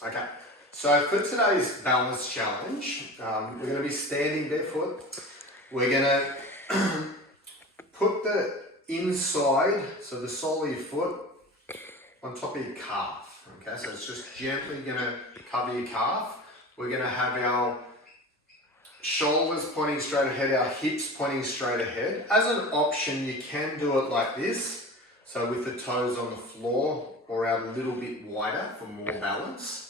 Okay, so for today's balance challenge, we're going to be standing barefoot. We're going to put the inside, so the sole of your foot, on top of your calf. Okay, so it's just gently going to cover your calf. We're going to have our shoulders pointing straight ahead, our hips pointing straight ahead. As an option, you can do it like this, so with the toes on the floor or out a little bit wider for more balance.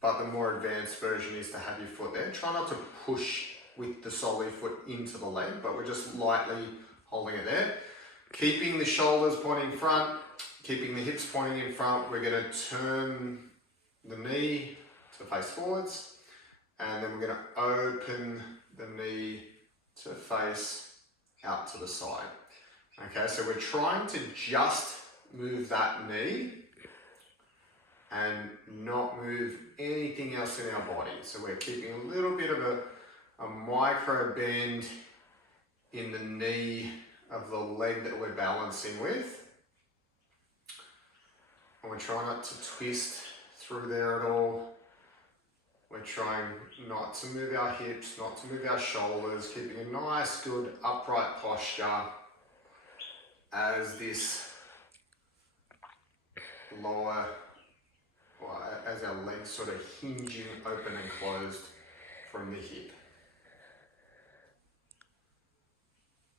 But the more advanced version is to have your foot there. Try not to push with the sole of your foot into the leg, but we're just lightly holding it there. Keeping the shoulders pointing front, keeping the hips pointing in front. We're going to turn the knee to face forwards, and then we're going to open the knee to face out to the side. Okay, so we're trying to just move that knee and not move anything else in our body. So we're keeping a little bit of a micro bend in the knee of the leg that we're balancing with. And we're trying not to twist through there at all. We're trying not to move our hips, not to move our shoulders, keeping a nice, good, upright posture as this lower, as our legs sort of hinging open and closed from the hip.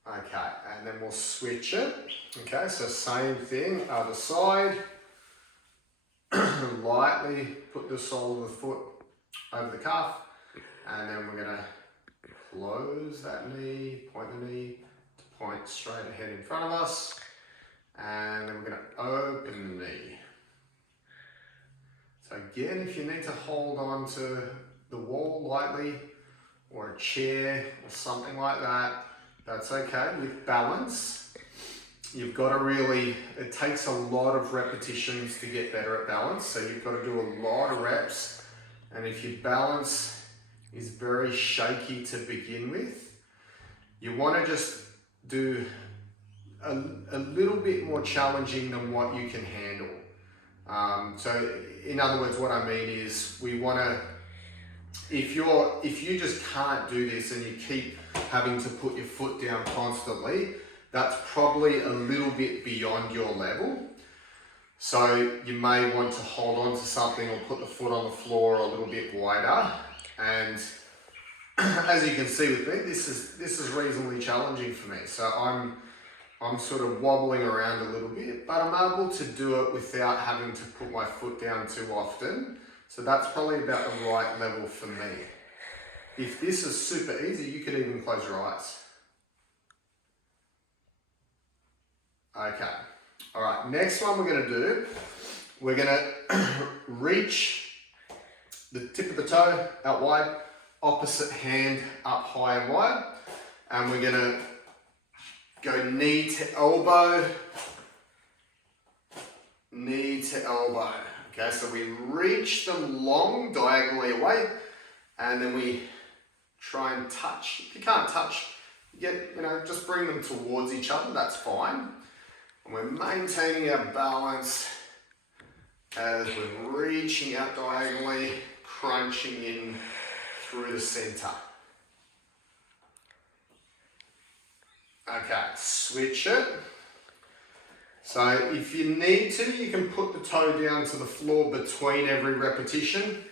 Okay, and then we'll switch it. Okay, so same thing, other side. Lightly put the sole of the foot over the calf, and then we're going to close that knee, point the knee to point straight ahead in front of us, and then we're going to open the knee. So again, if you need to hold on to the wall lightly, or a chair or something like that, that's okay. With balance, you've got to really, it takes a lot of repetitions to get better at balance, so you've got to do a lot of reps. And if your balance is very shaky to begin with, you want to just do a little bit more challenging than what you can handle. So in other words, what I mean is we want to, if you just can't do this and you keep having to put your foot down constantly, that's probably a little bit beyond your level. So you may want to hold on to something or put the foot on the floor a little bit wider. And as you can see with me, this is reasonably challenging for me. So I'm sort of wobbling around a little bit, but I'm able to do it without having to put my foot down too often. So that's probably about the right level for me. If this is super easy, you could even close your eyes. Okay. All right, next one we're going to do, we're going to reach the tip of the toe out wide, opposite hand up high and wide, and we're going to go knee to elbow, knee to elbow. Okay, so we reach them long diagonally away, and then we try and touch. If you can't touch, just bring them towards each other, that's fine. And we're maintaining our balance as we're reaching out diagonally, crunching in through the center. Okay, switch it. So if you need to, you can put the toe down to the floor between every repetition.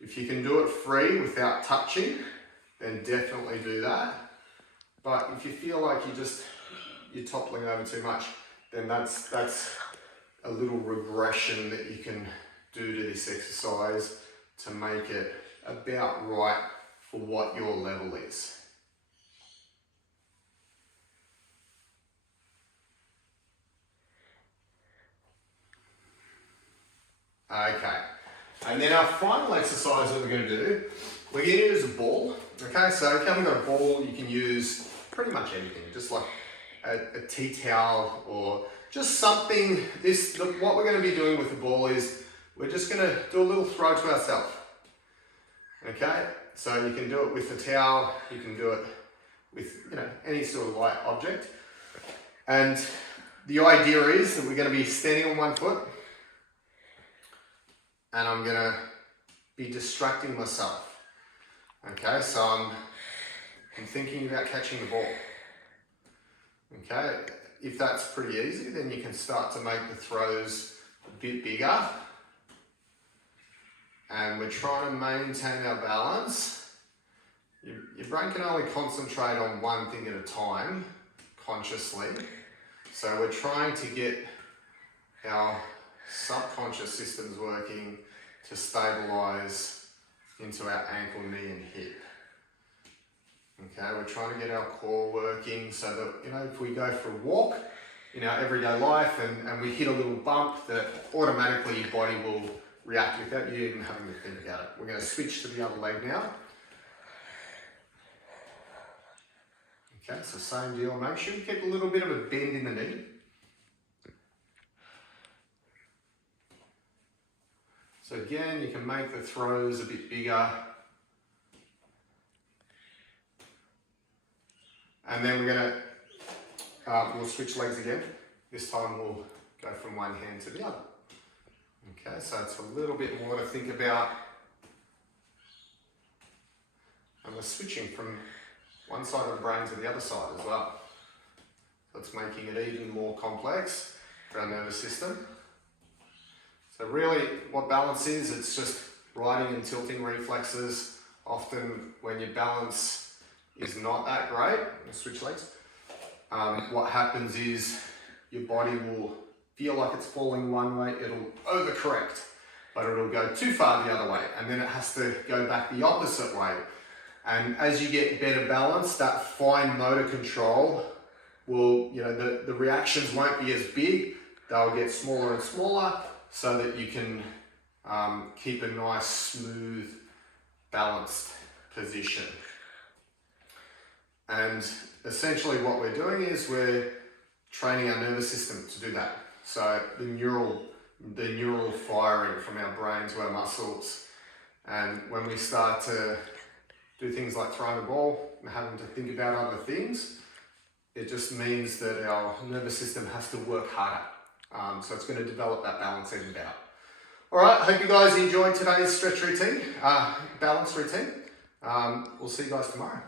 If you can do it free without touching, then definitely do that. But if you feel like you're toppling over too much, then that's a little regression that you can do to this exercise to make it about right for what your level is. Okay, and then our final exercise that we're going to do, we're going to use a ball. Okay, so if you haven't got a ball, you can use pretty much anything, just like a tea towel or just something. What we're going to be doing with the ball is we're just going to do a little throw to ourselves. Okay, so you can do it with a towel, you can do it with any sort of light object. And the idea is that we're going to be standing on one foot, and I'm gonna be distracting myself. Okay, so I'm thinking about catching the ball. Okay, if that's pretty easy, then you can start to make the throws a bit bigger. And we're trying to maintain our balance. Your brain can only concentrate on one thing at a time, consciously. So we're trying to get our subconscious systems working to stabilize into our ankle, knee and hip. Okay, we're trying to get our core working so that, you know, if we go for a walk in our everyday life and we hit a little bump, that automatically your body will react without you even having to think about it. We're going to switch to the other leg now. Okay, so same deal. Make sure you keep a little bit of a bend in the knee. So again, you can make the throws a bit bigger. And then we're going to, we'll switch legs again. This time we'll go from one hand to the other. Okay, so it's a little bit more to think about. And we're switching from one side of the brain to the other side as well. So it's making it even more complex for our nervous system. So really what balance is, it's just riding and tilting reflexes. Often when your balance is not that great, we'll switch legs, what happens is your body will feel like it's falling one way, it'll overcorrect, but it'll go too far the other way, and then it has to go back the opposite way. And as you get better balance, that fine motor control will, you know, the reactions won't be as big, they'll get smaller and smaller so that you can keep a nice, smooth, balanced position. And essentially what we're doing is we're training our nervous system to do that. So the neural firing from our brain to our muscles. And when we start to do things like throwing the ball and having to think about other things, it just means that our nervous system has to work harder. So it's going to develop that balance even better. All right, I hope you guys enjoyed today's stretch routine, balance routine. We'll see you guys tomorrow.